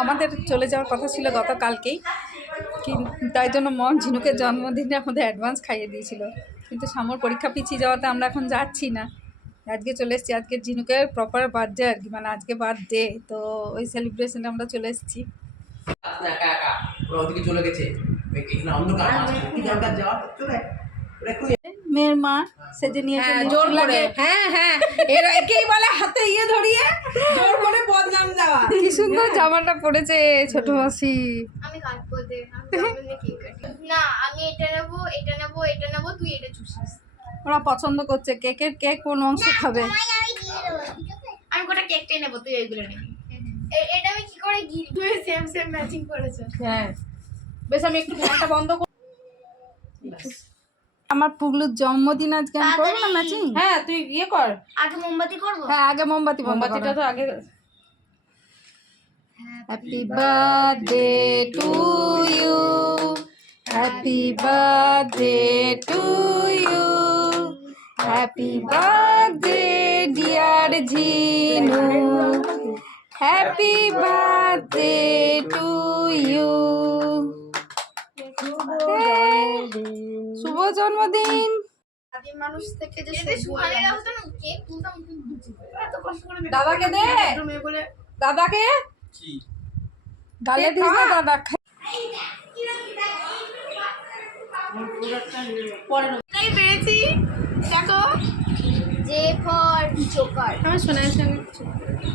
আমাদের চলে যাওয়ার কথা ছিল গতকালকেই, তাই জন্য মম ঝিনুকের জন্মদিনে আমাদের অ্যাডভান্স খাইয়ে দিয়েছিল, কিন্তু সামর পরীক্ষা পিছিয়ে যাওয়াতে আমরা এখন যাচ্ছি না। আজকে চলে এসেছি, আজকে ঝিনুকের প্রপার বার্থডে আর কি, মানে আজকে বার্থডে, তো ওই সেলিব্রেশনে আমরা চলে এসেছি। মেয়ের মা সেজে নিয়েছে জোর করে, হ্যাঁ হ্যাঁ, এরা একেই বলে হাতে ইয়ে ধরিয়ে জোর করে বদনাম দেওয়া। কি সুন্দর জামাটা পরেছে ছোট মাসি। আমি কাটবো দে, আমি কেক কাটি না, আমি এটা নেবো, এটা নেবো, এটা নেবো, তুই এটা চুষিস। ওরা পছন্দ করছে কেকের কেক কোন অংশ খাবে। আমি গোটা কেকটাই নেবো, তুই এইগুলো নিবি। এটা আমি কি করে গিরি, তুই সেম সেম ম্যাচিং করেছিস। হ্যাঁ বেশ, আমি একটু ফোনটা বন্ধ কর। আমার পুগলুর জন্মদিন আজকে, আমি করবো না ম্যাচিং? হ্যাঁ তুই ইয়ে কর, আগে মোমবাতি করবো। হ্যাঁ আগে মোমবাতিটা তো আগে। Happy birthday to you, happy birthday to you, happy birthday dear Jinu, happy birthday to you. শুভ জন্মদিন। আদিম মানুষ থেকে যে সুখালিরা হতো না, কেক তুলতাম এত কষ্ট করে। দাদাকে দে, দাদাকে গালে দিস না, দাদা তাই পেরেছি। দেখো, জে ফর জোকার, আমার শোনার সঙ্গে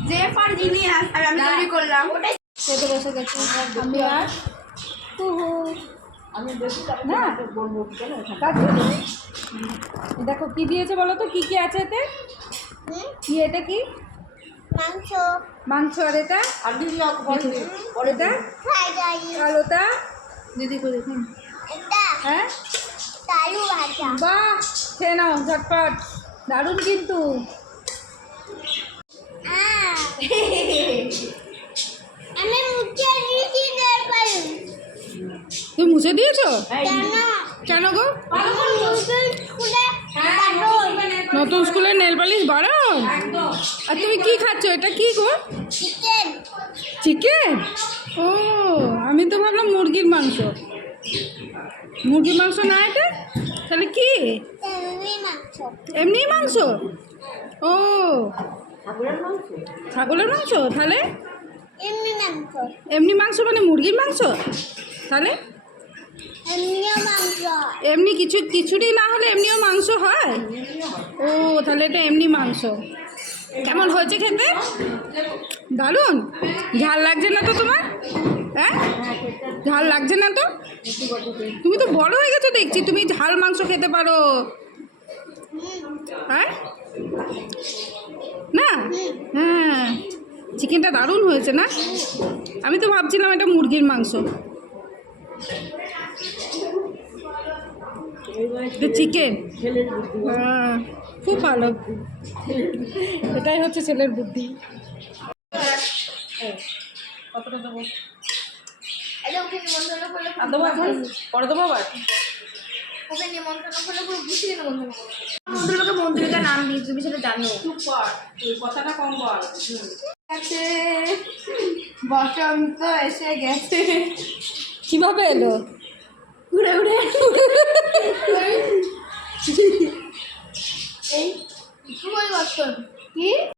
জে ফর জিনিয়াস, আর আমি তৈরি করলাম ওটাই। খেতে বসে গেছি আমি আর আমি বেশি না বলবো কেন। দেখো কি দিয়েছে বলো তো, কি কি আছে এতে? কি এটা কি? মাংস। মাংস। আর এটা এটা আর ওটা দিদি করে দেখুন। হ্যাঁ আলু ভাজা। বাহ, খেয়ে নাও ঝটপট, দারুণ কিন্তু। আমি মুখে দিয়েছি নেল পালিশ। তুমি মুছে দিয়েছো? কেন? কেন গো? নতুন স্কুলে নতুন স্কুলের নেল পালিশ বারণ? আর তুমি কি খাচ্ছ? এটা কি গো? চিকেন। চিকেন? ও, আমি তো ভাবলাম মুরগির মাংস। মুরগির মাংস না এটা, তাহলে কি? এমনি মাংস? ও, ছাগলের মাংস। তাহলে এমনি মাংস। এমনি মাংস মানে মুরগির মাংস? তাহলে এমনিও মাংস। এমনি কিছুরই না হলে এমনিও মাংস হয়? ও, তাহলে এটা এমনি মাংস। কেমন হয়েছে খেতে? দারুণ। ঝাল লাগছে না তো তোমার? হ্যাঁ, ঝাল লাগছে না তো? তুমি তো বড় হয়ে গেছো দেখছি, তুমি ঝাল মাংস খেতে পারো। হ্যাঁ না? হ্যাঁ, চিকেনটা দারুণ হয়েছে না? আমি তো ভাবছিলাম এটা মুরগির মাংস। চিকেন, হ্যাঁ খুব ভালো। এটাই হচ্ছে ছেলের বুদ্ধি। কতটা দেবো? ওকে নিমন্ত্রণ করলে আর দেবো এখন? পরে দেবো আবার? ওকে নিমন্ত্রণ করলে পুরো গুছিয়ে নিমন্ত্রণ করবো। মন্ত্রীকে মন্ত্রীকে নাম দিই, তুমি সেটা জানো। চুপ কর, তুই কথাটা কম বল। গেছে বসন্ত এসে গেছে। কিভাবে এলো? ঘুরে ঘুরে এই কি?